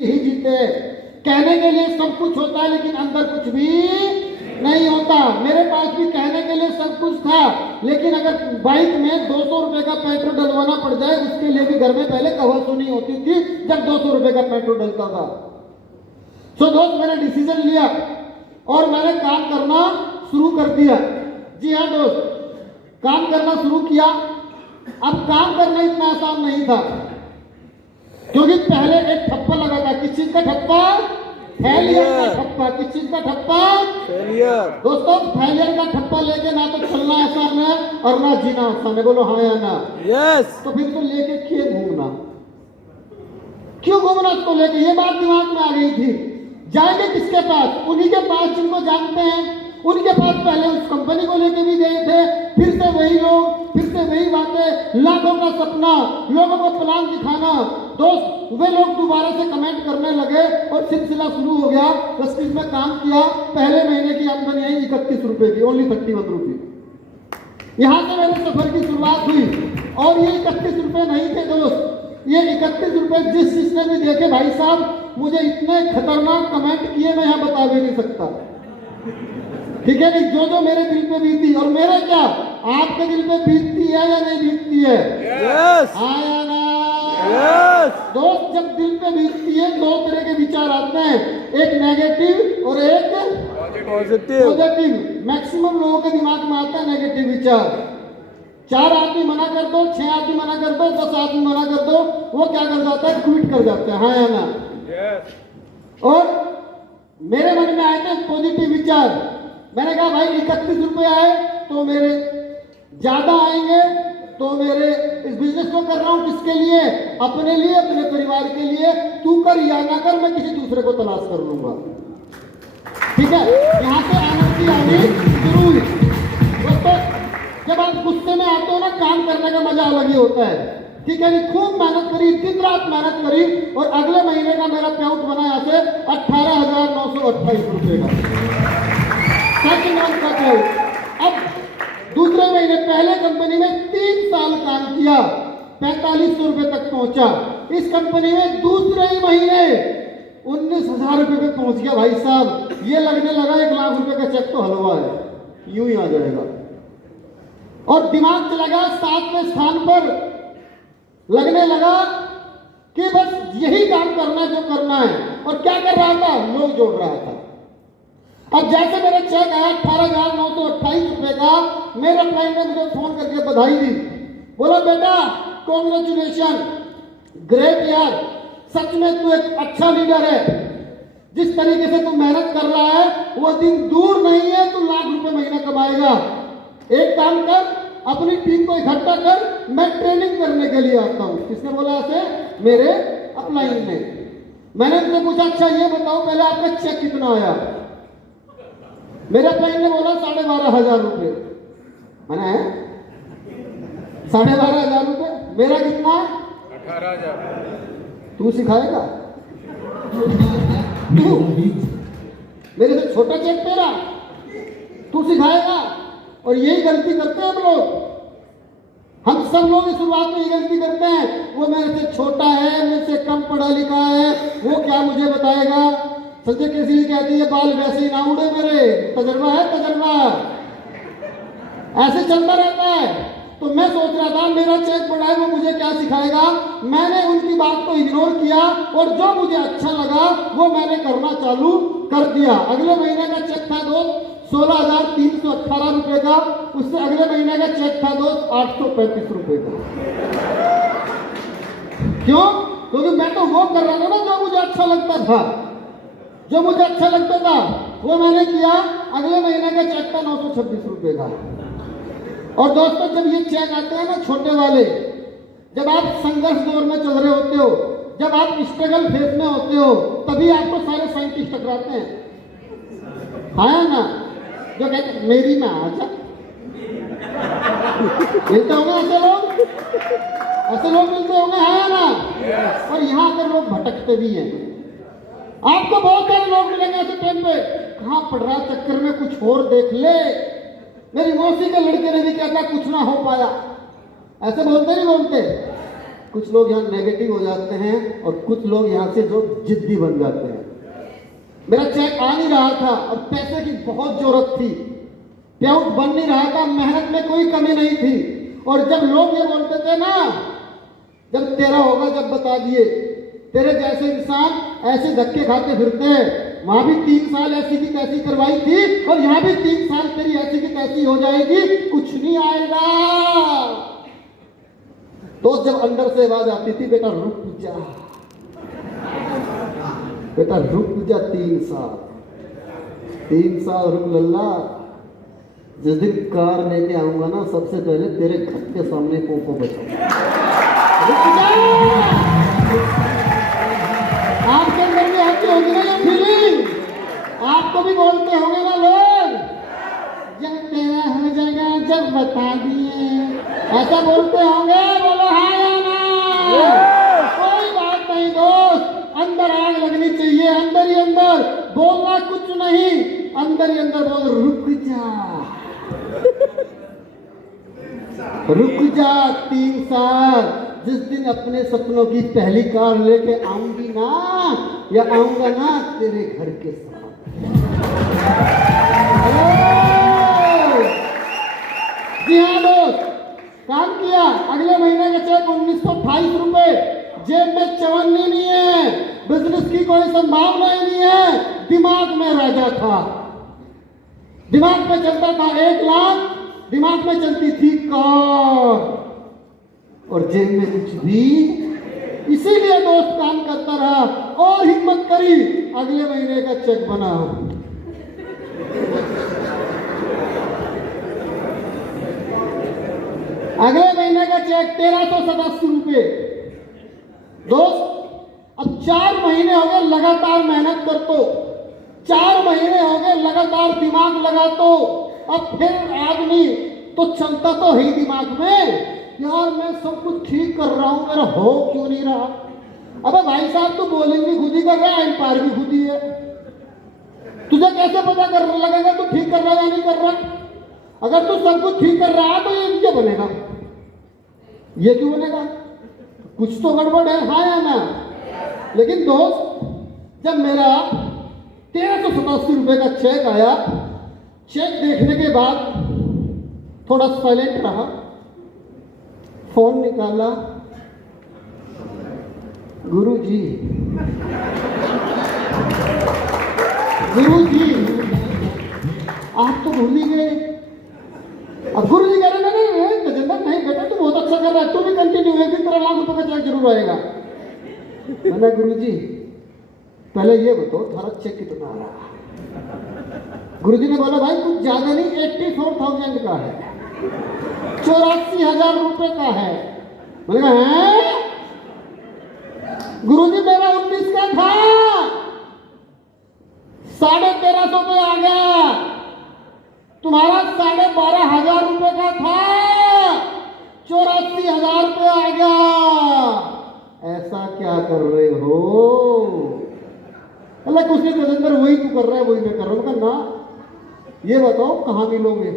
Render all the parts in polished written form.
ही जीते। कहने के लिए सब कुछ होता है लेकिन अंदर कुछ भी नहीं होता। मेरे पास भी कहने के लिए सब कुछ था, लेकिन अगर बाइक में 200 रुपए का पेट्रोल डलवाना पड़ जाए उसके लिए भी घर में पहले कहा सुनी होती थी जब 200 रुपए का पेट्रोल डलता था। सो दोस्त, मैंने डिसीजन लिया और मैंने काम करना शुरू कर दिया। जी हाँ दोस्त, काम करना शुरू किया। अब काम करना इतना आसान नहीं था, क्योंकि पहले एक ठप्पा लगा था। किस चीज का ठप्पा? फेलियर का ठप्पा। किस चीज का ठप्पा? फेलियर। दोस्तों, फेलियर का ठप्पा लेके ना तो चलना आसान है और ना जीना आसान है। बोलो हाँ या ना? यस। तो फिर तो लेके क्यों घूमना? क्यों घूमना उसको लेके? ये बात दिमाग में आ गई थी। जाएंगे किसके पास? उन्हीं के पास जिनको जानते हैं। उनके पास पहले उस कंपनी को लेके भी गए थे, फिर से वही लोग, फिर से वही बातें, लाखों का सपना, लोगों को प्लान दिखाना। दोस्त, वे लोग दोबारा से कमेंट करने लगे और सिलसिला शुरू हो गया। 10 में काम किया। पहले महीने की आमदनी आई 31 रुपए की, ओनली 31 रुपये। यहां से मेरे सफर की शुरुआत हुई। और ये 31 रुपए नहीं थे दोस्त, ये 31 रुपए जिसने भी देखे, भाई साहब, मुझे इतने खतरनाक कमेंट किए मैं यहां बता भी नहीं सकता। ठीक है नहीं? जो मेरे दिल पे बीती, और मेरे क्या आपके दिल पे बीतती है या नहीं बीतती है? यस। आया ना? यस। दोस्त, जब दिल पे बीतती है 2 तरह के विचार आते हैं, एक नेगेटिव और एक पॉजिटिव। मैक्सिमम लोगों के दिमाग में आता है नेगेटिव विचार। 4 आदमी मना कर दो, 6 आदमी मना कर दो, 10 आदमी मना कर दो, वो क्या कर जाता है? क्विट कर जाते हैं। हाँ या ना? और मेरे मन में आए थे पॉजिटिव विचार। मैंने कहा भाई 31 रुपए आए तो मेरे ज्यादा आएंगे, तो मेरे इस बिजनेस को कर रहा हूं किसके लिए? अपने लिए, अपने परिवार के लिए। तू कर या ना कर, मैं किसी दूसरे को तलाश कर लूंगा। ठीक है? यहां से एनर्जी आनी शुरू हुई। दोस्तों, जब आप गुस्से में आते हो ना, काम करने का मजा अलग ही होता है। ठीक है? खूब मेहनत करी, दिन रात मेहनत करी, और अगले महीने का मेरा पे आउट बना यहां से 18,928 रुपए का। सच नाम का था। अब दूसरे महीने, पहले कंपनी में 3 साल काम किया, 4500 रुपए तक पहुंचा। इस कंपनी में दूसरे ही महीने 19,000 रुपए पे पहुंच गया। भाई साहब, ये लगने लगा 1 लाख रुपए का चेक तो हलवा है, यूं ही आ जाएगा। और दिमाग चला गया 7वें स्थान पर। लगने लगा कि बस यही काम करना जो करना है। और क्या कर रहा था? लोग जोड़ रहा था। अब जैसे मेरा चेक आया 18,928 रुपए का, मेरे क्लाइंट ने मुझे फोन करके बधाई दी। बोला बेटा कॉन्ग्रेचुलेशन, ग्रेट यार, सच में तू एक अच्छा लीडर है। जिस तरीके से तू मेहनत कर रहा है वो दिन दूर नहीं है, तू लाख रुपए महीना कमाएगा। एक काम कर, अपनी टीम को इकट्ठा कर, मैं ट्रेनिंग करने के लिए आता हूं। किसने बोला ऐसे? मेरे अपलाइन ने। मैंने उनसे पूछा, अच्छा ये बताओ पहले आपका चेक कितना आया? मेरे अपलाइन ने बोला 12,500 रुपये। मैंने 12,500 रुपये। मेरा कितना? 18,000। तू सिखाएगा? तू मेरे से छोटा चेक तेरा, तू सिखाएगा? और यही गलती करते हैं हम लोग। हम सब लोग शुरुआत में ये गलती करते हैं, वो मेरे से छोटा है, मेरे से कम पढ़ा लिखा है, वो क्या मुझे बताएगा। संजय केसरी कहती है बाल वैसे ही ना उड़े मेरे, तजर्बा है तजर्बा। ऐसे चलता रहता है। तो मैं सोच रहा था मेरा चेक बड़ा है, वो मुझे क्या सिखाएगा। मैंने उनकी बात को इग्नोर किया और जो मुझे अच्छा लगा वो मैंने करना चालू कर दिया। अगले महीने का चेक था दोस्त 16,318 रुपए का। उससे अगले महीने का चेक था दोस्त 835 रुपए का। क्यों? क्योंकि मैं तो वो कर रहा था ना जो मुझे अच्छा लगता था। जो मुझे अच्छा लगता था वो मैंने किया। अगले महीने का चेक था 926 रुपए का। और दोस्तों, जब ये चेक आते हैं ना छोटे वाले, जब आप संघर्ष दौर में चल रहे होते हो, जब आप स्ट्रगल फेज में होते हो, तभी आपको सारे साइंटिस्ट टकराते हैं। हाँ ना? जो कहते मेरी में आजा। मिलते होंगे ऐसे लोग? ऐसे लोग मिलते होंगे? हाँ ना? और यहाँ पर लोग भटकते भी हैं। आपको बहुत सारे लोग मिलेंगे ऐसे टाइम पे, कहाँ पड़ रहा चक्कर में, कुछ और देख ले। मेरी मौसी के लड़के ने भी कहता कुछ ना हो पाया। ऐसे बोलते नहीं बोलते? कुछ लोग यहाँ नेगेटिव हो जाते हैं और कुछ लोग यहाँ से जो जिद्दी बन जाते हैं। मेरा चेक आ नहीं रहा था और पैसे की बहुत जरूरत थी, पेआउट बन नहीं रहा था, मेहनत में कोई कमी नहीं थी। और जब लोग ये बोलते थे ना, जब तेरा होगा जब बता दिए, तेरे जैसे इंसान ऐसे धक्के खाते फिरते हैं। वहां भी 3 साल ऐसी की तैसी करवाई थी और यहाँ भी 3 साल तेरी ऐसी की तैसी हो जाएगी, कुछ नहीं आएगा। तो जब अंदर से आवाज आती थी, बेटा रुक जा, बेटा रुक जा, 3 साल रुक लल्ला। जिस दिन कार लेके आऊंगा ना, सबसे पहले तेरे घर के सामने पोपो बचाऊंगा। रुक जा। आपके अंदर में आती होगी ना ये फीलिंग, आपको भी बोलते होंगे ना लोग, जब तेरा हो जाएगा जब बता दिए, ऐसा बोलते होंगे। बोलो हाँ या ना? कोई बात नहीं दोस्त, अंदर आग लगनी चाहिए, अंदर ही अंदर बोलना कुछ नहीं, अंदर ही अंदर बोल रुक जा, रुक जा। 3 साल, जिस दिन अपने सपनों की पहली कार लेके आऊंगी ना, या आऊंगा ना तेरे घर के साथ। जी हाँ दोस्त, काम किया। अगले महीने का चेक 1928 रुपए, जेब में चवन्नी नहीं है, बिजनेस की कोई संभावना ही नहीं है, दिमाग में राजा था। दिमाग में चलता था 1 लाख, दिमाग में चलती थी कार और जेब में कुछ भी। इसीलिए दोस्त काम करता रहा और हिम्मत करी, अगले महीने का चेक बना। अगले महीने का चेक 1387 रुपए। दोस्त अब 4 महीने हो गए लगातार मेहनत कर, तो 4 महीने हो गए लगातार दिमाग लगा, तो अब फिर आदमी तो चलता तो है दिमाग में, यार मैं सब कुछ ठीक कर रहा हूं, मेरा हो क्यों नहीं रहा। अबे भाई साहब, तू बॉलिंग भी खुद ही कर रहा है, एम्पायर भी खुद ही है, तुझे कैसे पता कर लगेगा तू ठीक कर रहा है या नहीं कर रहा? अगर तू सब कुछ ठीक कर रहा है तो ये बनेगा, ये क्यों बनेगा? कुछ तो गड़बड़ है, हाँ या ना? लेकिन दोस्त, जब मेरा 1387 रुपए का चेक आया, चेक देखने के बाद थोड़ा साइलेंट रहा, फोन निकाला, गुरुजी आप तो भूल ही गए। अब गुरुजी कह रहे नहीं तजिंदर, नहीं बेटा तू बहुत अच्छा कर रहा है, तू भी कंटिन्यू, एक दिन 13 लाख रुपए का चेक जरूर आएगा। मैंने गुरुजी पहले ये बताओ थारा चेक कितना आ रहा? गुरुजी ने बोला भाई कुछ ज्यादा नहीं, 84,000 का है, 84,000 रुपए का है। मैंने कहा है गुरुजी मेरा 19 का था, 1350 पे आ गया, तुम्हारा 12,500 रुपए का था, 84,000 पे आ गया। ऐसा क्या कर रहे हो? अल्लाह कुछ नहीं तजिंदर, वही तू कर रहा है वही मैं कर रहा हूं ना। ये बताओ कहां मिलोगे?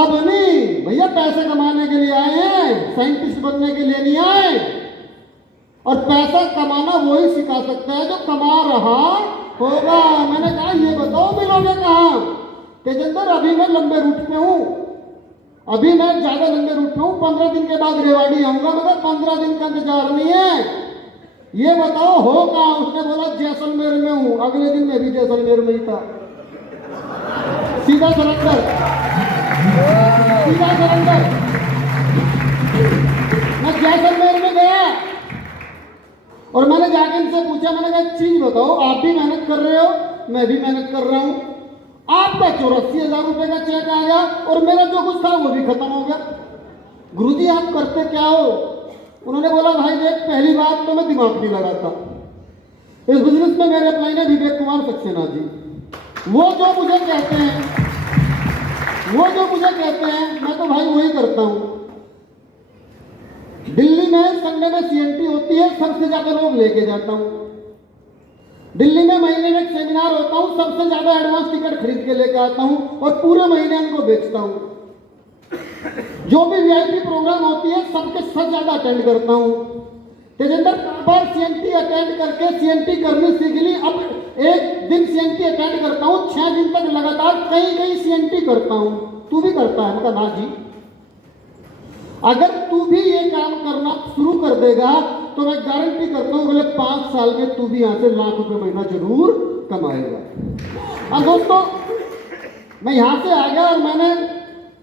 अब नहीं भैया, पैसे कमाने के लिए आए हैं, साइंटिस्ट बनने के लिए नहीं आए। और पैसा कमाना वही सिखा सकता है जो कमा रहा होगा। मैंने कहा ये बताओ मिलोगे कहां? तेजिंदर अभी मैं लंबे रूट पे हूं, अभी मैं ज्यादा लंबे रूट पे हूं, 15 दिन के बाद रेवाड़ी आऊंगा, मगर 15 दिन का इंतजार नहीं है। ये बताओ हो कहां? उसने बोला जैसलमेर में हूं। अगले दिन मैं भी जैसलमेर में ही था। सीधा सरेंडर, सीधा सरेंडर। मैं जैसलमेर में गया और मैंने जाके इनसे पूछा, मैंने कहा एक चीज बताओ, आप भी मेहनत कर रहे हो, मैं भी मेहनत कर रहा हूं, आपका 84,000 रुपए का चेक आया और मेरा जो कुछ था वो भी खत्म हो गया। गुरुजी आप करते क्या हो? उन्होंने बोला भाई देख, पहली बात तो मैं दिमाग नहीं लगाता, इस बिजनेस में मेरे अपलाइन है विवेक कुमार सक्सेना जी, वो जो मुझे कहते हैं मैं तो भाई वही करता हूं। दिल्ली में संडे में सीएनटी होती है, सबसे ज्यादा लोग लेके जाता हूं। दिल्ली में महीने में एक सेमिनार होता हूं, सबसे ज्यादा एडवांस टिकट खरीद के लेके आता हूं और पूरे महीने उनको बेचता हूं। जो भी वीआईपी प्रोग्राम होती है सबके सब ज्यादा अटेंड करता हूँ। तेजेंद्र बार सीएनटी अटेंड करके सीएनटी करनी सीख ली। अब एक दिन सीएनटी अटेंड करता हूँ, 6 दिन तक लगातार कई सीएनटी करता हूँ। तू भी करता है? मैं कहा ना जी। अगर तू भी ये काम करना शुरू कर देगा तो मैं गारंटी करता हूँ अगले 5 साल में तू भी यहाँ से लाख रुपए महीना जरूर कमाएगा। अब दोस्तों मैं यहाँ से आ गया और मैंने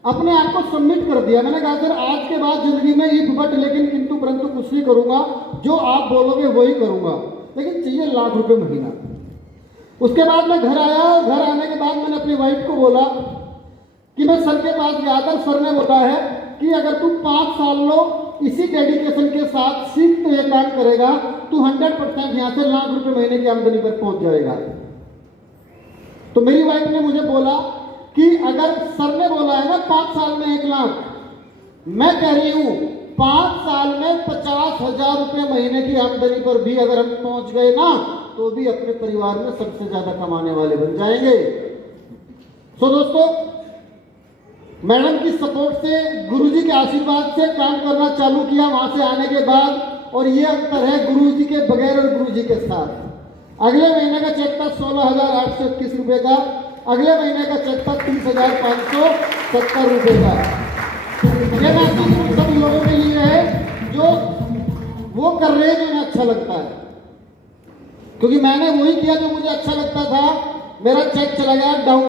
अपने आप को सबमिट कर दिया। मैंने कहा सर आज के बाद जिंदगी में इफ बट लेकिन किंतु परंतु कुछ नहीं करूंगा, जो आप बोलोगे वही करूंगा, लेकिन चाहिए लाख रुपए महीना। उसके बाद मैं घर आया। घर आने के बाद मैंने अपनी वाइफ को बोला कि मैं सर के पास गया था। सर ने बोला है कि अगर तू 5 साल लो इसी डेडिकेशन के साथ सीख तो ये काम करेगा, तू 100% यहाँ से लाख रुपए महीने की आमदनी पर पहुंच जाएगा। तो मेरी वाइफ ने मुझे बोला कि अगर सर ने बोला है ना 5 साल में 1 लाख, मैं कह रही हूं 5 साल में 50,000 रुपए महीने की आमदनी पर भी अगर हम पहुंच गए ना तो भी अपने परिवार में सबसे ज्यादा कमाने वाले बन जाएंगे। सो दोस्तों, मैडम की सपोर्ट से, गुरुजी के आशीर्वाद से काम करना चालू किया वहां से आने के बाद। और ये अंतर है गुरुजी के बगैर और गुरुजी के साथ। अगले महीने का चेक था 16,821 रुपए का, अगले महीने का चेक था 30,570 रुपए का। ये मैसेज सब लोगों के लिए है जो वो कर रहे हैं जो उन्हें अच्छा लगता है, क्योंकि मैंने वही किया जो मुझे अच्छा लगता था। मेरा चेक चला गया डाउन।